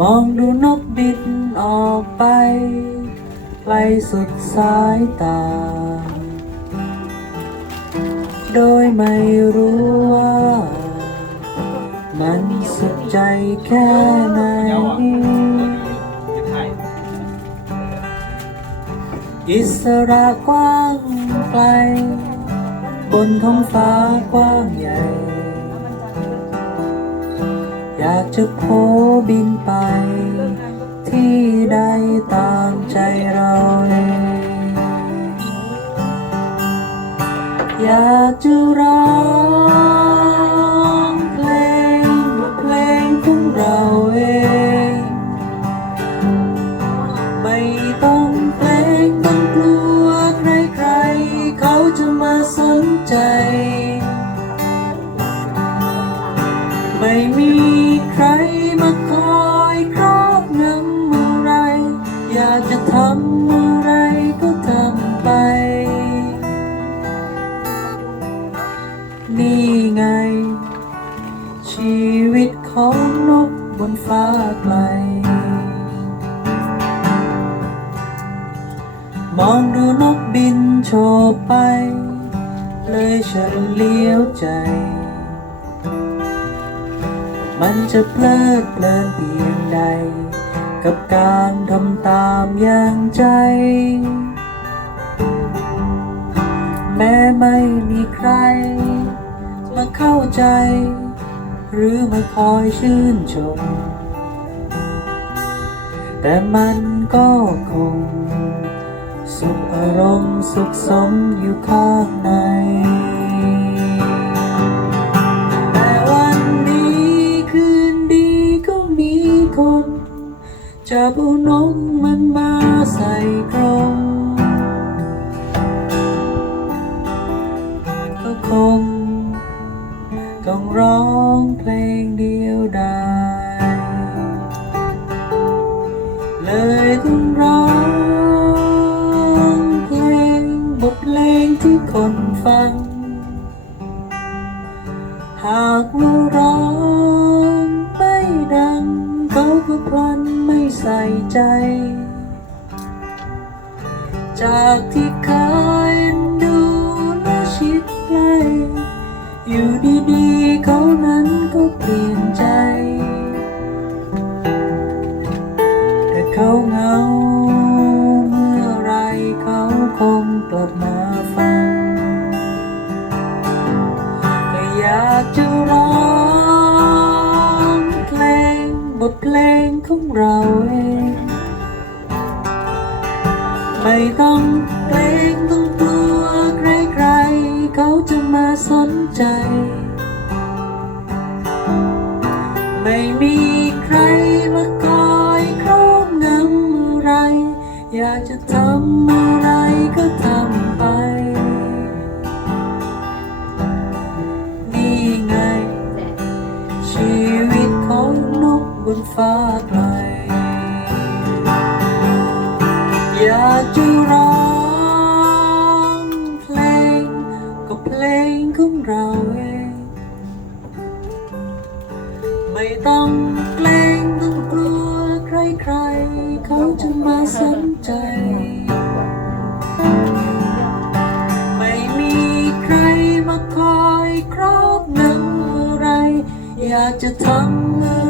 มองดูนกบินออกไป ไกลสุดสายตา โดยไม่รู้ว่า มันสุดใจแค่ไหน อิสระกว้างไกล บนท้องฟ้ากว้างใหญ่ อยากจะโคบินไป ที่ใดตามใจเราเองอยากจะร้ ไม่มีใครมาคอยครอบงำอะไร อยากจะทำอะไรก็ทำไป นี่ไง ชีวิตของนกบนฟ้าไกล มองดูนกบินโฉบไป เลยฉันเลี้ยวใจ มันจะเพลิดเพลินเพียงใด กับการทำตามอย่างใจ แม้ไม่มีใคร มาเข้าใจ หรือมาคอยชื่นชม แต่มันก็คง สุขอารมณ์สุขสมอยู่ข้างใน จะเอานกมันมาใส่กรงก็คงต้องร้องเพลงเดียวดายเลยต้องร้องเพลงบทเพลงที่คนฟัง หากว่าร้อง ส่ใจ จากที่เคยดูและชิดใกล้อยู่ดีๆเขานั้นก็เปลี่ยนใจ แต่เขาเหงาเมื่อไรเขาคงกลับมาฟังก็อยากจะร้องเพลงบทเพลงของเรา ไม่ต้องเกรงต้องกลัวใครๆเขาจะมาสนใจ ไม่มีใครมาคอยครอบงำอะไร อยากจะทำอะไรก็ทำไป นี่ไง ชีวิตของนกบนฟ้าากจะร้องเพลง ก็เพลงของเราเอง ไม่ต้องเกรงต้องกลัวใครๆเขาจะมาสนใจ ไม่มีใครมาคอยครอบงำอะไร อยากจะทำอะไร